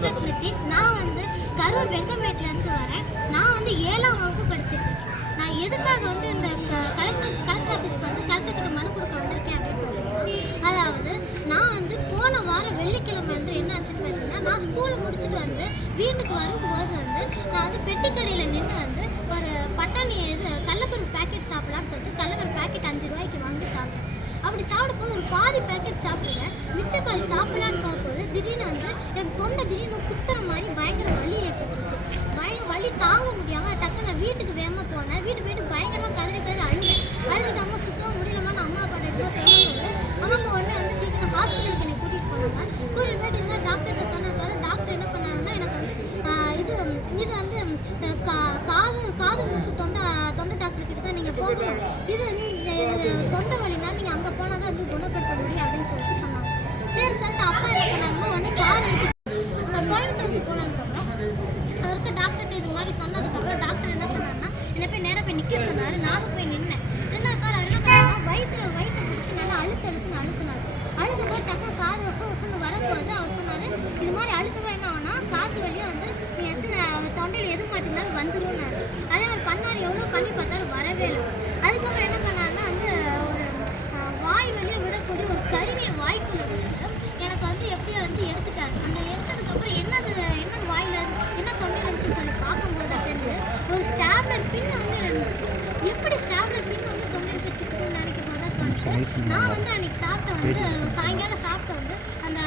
இஸ்ரத் நிதின். நான் வந்து கரூர் வெங்கமேட்லேருந்து வரேன். நான் வந்து 7ஆம் வகுப்பு படிச்சுட்டு இருக்கேன். நான் எதுக்காக வந்து இந்த கலெக்டர் ஆஃபீஸ்க்கு வந்து கலெக்டர்கிட்ட மனு கொடுக்க வந்திருக்கேன் அப்படின்னு பார்த்தீங்கன்னா, அதாவது நான் வந்து போன வாரம் வெள்ளிக்கிழமை அன்று என்ன ஆச்சுன்னு பார்த்தீங்கன்னா, நான் ஸ்கூல் முடிச்சுட்டு வந்து வீட்டுக்கு வரும்போது வந்து நான் வந்து பெட்டிக்கடையில் நின்று வந்து ஒரு பட்டாணி கடலப்பருப்பு பேக்கெட் சாப்பிடலான்னு சொல்லிட்டு கடலப்பருப்பு பேக்கெட் 5 ரூபாய்க்கு வாங்கி சாப்பிட்டேன். அப்படி சாப்பிடும்போது ஒரு பாதி பேக்கெட் சாப்பிடுவேன். மிச்ச பாதி சாப்பிடலான்னு பார்க்கும்போது திடீர்னு வந்து எனக்கு தொண்டை திடீர்னு குத்துற மாதிரி பயங்கர வலி ஏற்பட்டுச்சு. வலி தாங்க முடியாமல் டக்கு நான் வீட்டுக்கு வேகமாக போனேன். வீட்டு பயங்கரமாக கதறி அழுதுட்டு அம்மா சுத்தமாக முடியலமான்னு அம்மா அப்பா கிட்ட சொல்லும்போது அம்மாக்கு உடனே வந்து தூக்கி ஹாஸ்பிட்டலுக்கு என்னை கூட்டிகிட்டு போனாங்க. கூட்டிகிட்டு போயிட்டு இருந்தால் டாக்டர்கிட்ட சொன்னாங்க. டாக்டர் என்ன பண்ணாருன்னா எனக்கு வந்து இது வந்து காது முத்து தொண்டை டாக்டர் கிட்ட தான் நீங்கள் போகணும். இது தொண்டை வலினா நீங்கள் அங்கே போனால் தான் வந்து குணப்படுத்த முடியும் அப்படின்னு சொல்லிட்டு சொன்னாங்க. சரி சொல்லிட்டு அப்பா என்ன பண்ணாங்கன்னா உடனே கார் எடுத்து கோயம்புத்தூருக்கு போனதுக்கப்புறம் அவருக்கு டாக்டர்கிட்ட இது மாதிரி சொன்னதுக்கப்புறம் டாக்டர் என்ன சொன்னார்னா என்னை போய் நேராக போய் நிற்க சொன்னார். நானும் போய் நின்னேன். நின்னாக்கார் என்ன பண்ணால் வயிற்றை பிடிச்சி நல்லா அழுத்தினார். அழுத்தும் போது டக்குனு காது ஒன்று வரப்போது அவர் சொன்னார், இது மாதிரி அழுத்தவா என்ன ஆனால் காற்று வழியாக வந்து நீ தொண்டையில் எது மாட்டினாலும் வந்துரும்னாரு. அதே மாதிரி பண்ணார். எவ்வளோ பண்ணி பார்த்தாலும் வரவே இல்லை. அதுக்கப்புறம் என்ன பண்ணாருன்னா வந்து ஒரு வாய் வழியாக விடக்கூடிய ஒரு கருவியை வாய்க்குள்ள விட்டு எனக்கு வந்து எப்படியோ வந்து எடுத்துட்டாரு. அந்த எடுத்ததுக்கப்புறம் என்னது வாயில் என்ன தொண்டை இருந்துச்சுன்னு சொல்லி பார்க்கும்போது தெரிஞ்சு ஒரு ஸ்டாப்லர் பின் வந்து இருந்துச்சு. எப்படி ஸ்டாப்லர் பின் வந்து தொண்டையில் போய் சிக்குதுன்னு நினைக்கும் போது தான் தோணுச்சு. நான் வந்து அன்றைக்கி சாயங்காலம் சாப்பிட்ட வந்து அந்த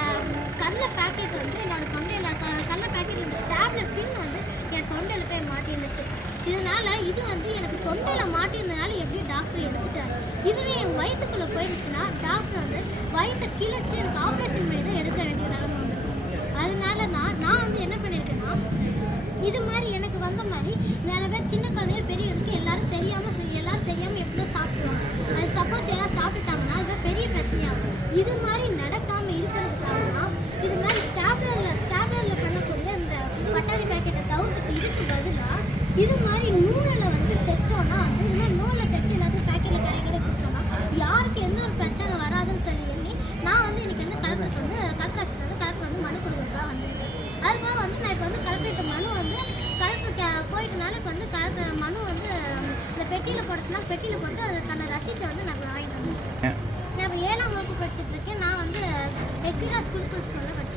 கடலை பேக்கெட் வந்து என்னோடய தொண்டையில் கடலை பேக்கெட் இந்த ஸ்டாப்லர் பின் வந்து என் தொண்டையில் போய் மாட்டிருந்துச்சு. இதனால் இது வந்து எனக்கு தொண்டையில் மாட்டியிருந்தனால எப்படியும் டாக்டர் எடுத்துட்டாரு. இதுவே என் வயிற்றுக்குள்ளே போயிடுச்சுன்னா டாக்டர் வந்து வயிற்றை கிழிச்சு எனக்கு ஆப்ரேஷன் பண்ணி தான் எடுக்க வேண்டிய நிலைமை வந்துருக்கும். அதனால நான் வந்து என்ன பண்ணியிருக்கேன்னா இது மாதிரி எனக்கு வந்த மாதிரி நிறைய பேர் சின்ன குழந்தைங்க பெரியவருக்கு எல்லாரும் தெரியாமல் எப்படியோ சாப்பிடுவாங்க. அது சப்போஸ் எல்லாம் சாப்பிட்டுட்டாங்கன்னா அது பெரிய பிரச்சனையாகும். இது மாதிரி நடக்காமல் இருக்கிறதுக்காகனா இது மாதிரி ஸ்டாப்லரில் பண்ணக்கூடிய இந்த பட்டாணி பேக்கெட்டை தவிர்த்துட்டு இதுக்கு பதிலாக இது மாதிரி நூலில் வந்து தைச்சோன்னா இது மாதிரி நூலில் தைச்சி எல்லாத்தையும் பேக்கெட்டில் கடைகளை கொடுத்தோம்னா யாருக்கு எந்த ஒரு பிரச்சனை வராதுன்னு சொல்லி எண்ணி நான் வந்து எனக்கு வந்து கலெக்டர் ஆஃபீஸில் வந்து கலெக்டர் வந்து மனு கொடுக்குறதுக்காக வந்திருக்கேன். அதுக்காக வந்து நான் இப்போ வந்து கலெக்டர்கிட்ட மனு வந்து கலெக்டர் போயிட்டனால இப்போ வந்து கலெக்டர் மனு வந்து இந்த பெட்டியில் போட்டுச்சுன்னா பெட்டியில் போட்டு அதுக்கான ரசீட்டை வந்து நான் வாங்கிட்டு வந்தேன். நான் இப்போ 7ஆம் வகுப்பு படிச்சுட்டு இருக்கேன். நான் வந்து எக்யூரா ஸ்கூலில் படிச்சேன்.